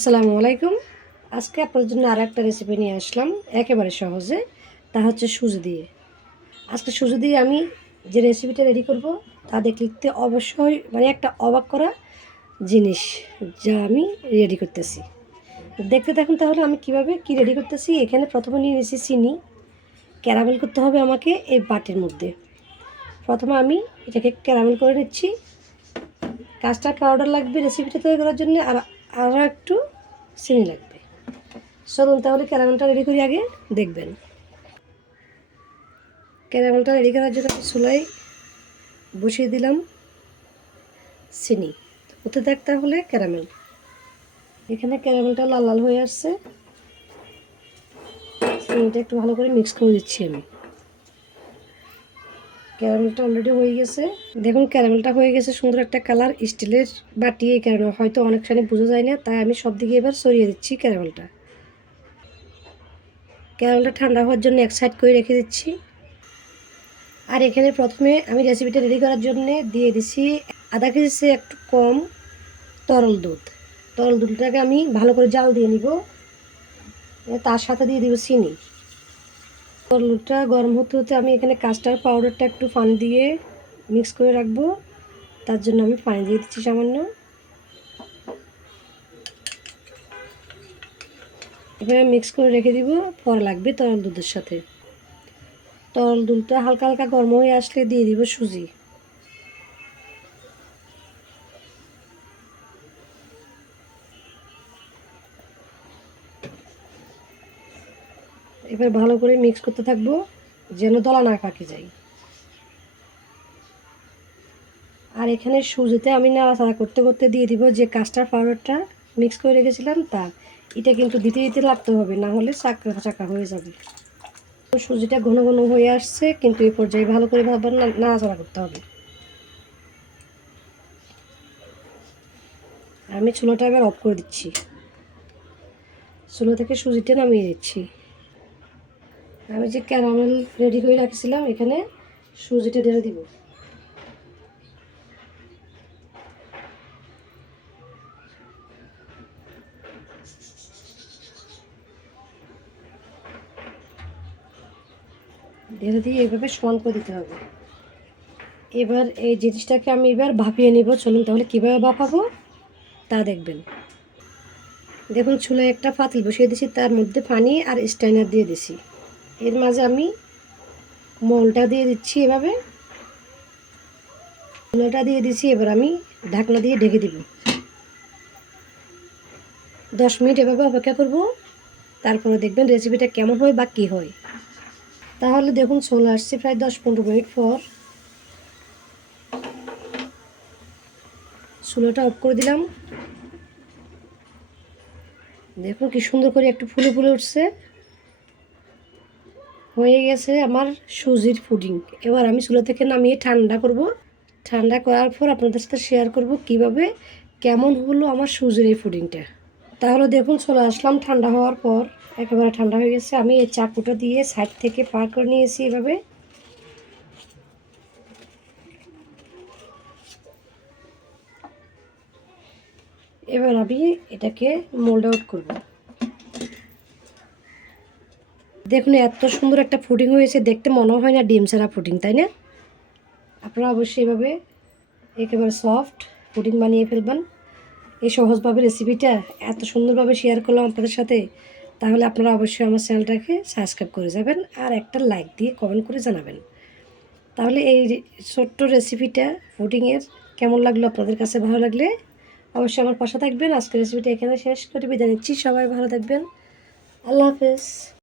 আসসালামু আলাইকুম। আজকে আপনার জন্য আর একটা রেসিপি নিয়ে আসলাম, একেবারে সহজে। তা হচ্ছে সুজি দিয়ে। আজকে সুজি দিয়ে আমি যে রেসিপিটা রেডি করব তা দেখতে অবশ্যই মানে একটা অবাক করা জিনিস যা আমি রেডি করতেছি। দেখতে থাকুন তাহলে আমি কীভাবে কি রেডি করতেছি। এখানে প্রথমে নিয়ে নিয়েছি চিনি। ক্যারামেল করতে হবে আমাকে এই বাটির মধ্যে। প্রথমে আমি এটাকে ক্যারামেল করে নিচ্ছি। কাস্টার্ড পাউডার লাগবে রেসিপিটা তৈরি করার জন্য। আর আরও একটু চিনি লাগবে। চলুন তাহলে ক্যারামেলটা রেডি করি আগে, দেখবেন। ক্যারামেলটা রেডি করার জন্য আমি বসিয়ে দিলাম চিনি। ওতে দেখ তাহলে ক্যারামেল। এখানে ক্যারামেলটা লাল লাল হয়ে আসছে। চিনিটা একটু ভালো করে মিক্স করে দিচ্ছি আমি। ক্যারামেলটা অলরেডি হয়ে গেছে। দেখুন, ক্যারামেলটা হয়ে গেছে, সুন্দর একটা কালার স্টিলের বাটি এই কারণে। হয়তো অনেকখানি বোঝা যায় না, তাই আমি সব দিকে এবার সরিয়ে দিচ্ছি ক্যারামেলটা। ক্যারামেলটা ঠান্ডা হওয়ার জন্য এক সাইড করে রেখে দিচ্ছি। আর এখানে প্রথমে আমি রেসিপিটা রেডি করার জন্য দিয়ে দিচ্ছি আধা কেজি সে একটু কম তরল দুধ। তরল দুধটাকে আমি ভালো করে জাল দিয়ে নিব। তার সাথে দিয়ে দিব চিনি। তরলটা গরম হতে হতে আমি এখানে কাস্টার পাউডারটা একটু পানি দিয়ে মিক্স করে রাখব। তার জন্য আমি পানি দিয়ে দিচ্ছি সামান্য। এভাবে মিক্স করে রেখে দিব, পরে লাগবে তরল দুধের সাথে। তরল দুধটা হালকা হালকা গরম হয়ে আসলে দিয়ে দিব সুজি। এবার ভালো করে মিক্স করতে থাকব, যেন দলা না পাকে যায়। আর এখানে সুজিতে আমি নাড়াচাড়া করতে করতে দিয়ে দিব যে কাস্টার পাউডারটা মিক্স করে রেখেছিলাম, তা এটা কিন্তু দিতে দিতে লাগতে হবে, না হলে চাকা চাকা হয়ে যাবে। সুজিটা ঘন ঘন হয়ে আসছে, কিন্তু এই পর্যায়ে ভালো করে ভাববার নাড়াচাড়া করতে হবে। আমি চুলোটা এবার অফ করে দিচ্ছি। চুলো থেকে সুজিটা নামিয়ে দিচ্ছি আমি যে ক্যারামেল রেডি করে রাখছিলাম, এখানে সুজিটা ঢেলে দিব। ঢেলে দিয়ে এইভাবে সমান করে দিতে হবে। এবার এই জিনিসটাকে আমি এবার ভাপিয়ে নিব। চলুন তাহলে কীভাবে ভাপাবো তা দেখবেন। দেখুন, চুলায় একটা পাতিল বসিয়ে দিয়েছি, তার মধ্যে পানি আর স্টাইনার দিয়ে দিছি এর মাঝে আমি মলটা দিয়ে দিচ্ছি এভাবে। মলটা দিয়ে দিচ্ছি, এবার আমি ঢাকনা দিয়ে ঢেকে দিব। দশ মিনিট এভাবে অপেক্ষা করব, তারপরে দেখবেন রেসিপিটা কেমন হয় বা কী হয়। তাহলে দেখুন, চলে আসছে প্রায় দশ পনেরো মিনিট পর। চুলোটা অফ করে দিলাম। দেখুন কি সুন্দর করে একটু ফুলে ফুলে উঠছে। হয়ে গেছে আমার সুজির পুডিং। এবার আমি চুলো থেকে নামিয়ে ঠান্ডা করব। ঠান্ডা করার পর আপনাদের সাথে শেয়ার করব কীভাবে, কেমন হলো আমার সুজির এই পুডিংটা। তাহলে দেখুন, চলে আসলাম ঠান্ডা হওয়ার পর। একেবারে ঠান্ডা হয়ে গেছে। আমি এই চাকুটা দিয়ে সাইড থেকে পার করে নিয়েছি এভাবে। এবার আমি এটাকে মোল্ড আউট করব। দেখুন, এত সুন্দর একটা ফুডিং হয়েছে। দেখতে মনে হয় না ডিম ছাড়া ফুডিং তাই না? আপনারা অবশ্যই এভাবে একেবারে সফট ফুডিং বানিয়ে ফেলবেন। এই সহজভাবে রেসিপিটা এত সুন্দরভাবে শেয়ার করলাম আপনাদের সাথে, তাহলে আপনারা অবশ্যই আমার চ্যানেলটাকে সাবস্ক্রাইব করে যাবেন আর একটা লাইক দিয়ে কমেন্ট করে জানাবেন। তাহলে এই ছোট্ট রেসিপিটা ফুডিংয়ের কেমন লাগল আপনাদের কাছে? ভালো লাগলে অবশ্যই আমার পাশে থাকবেন। আজকের রেসিপিটা এখানে শেষ করে। বিদায় নিচ্ছি। সবাই ভালো থাকবেন। আল্লাহ হাফেজ।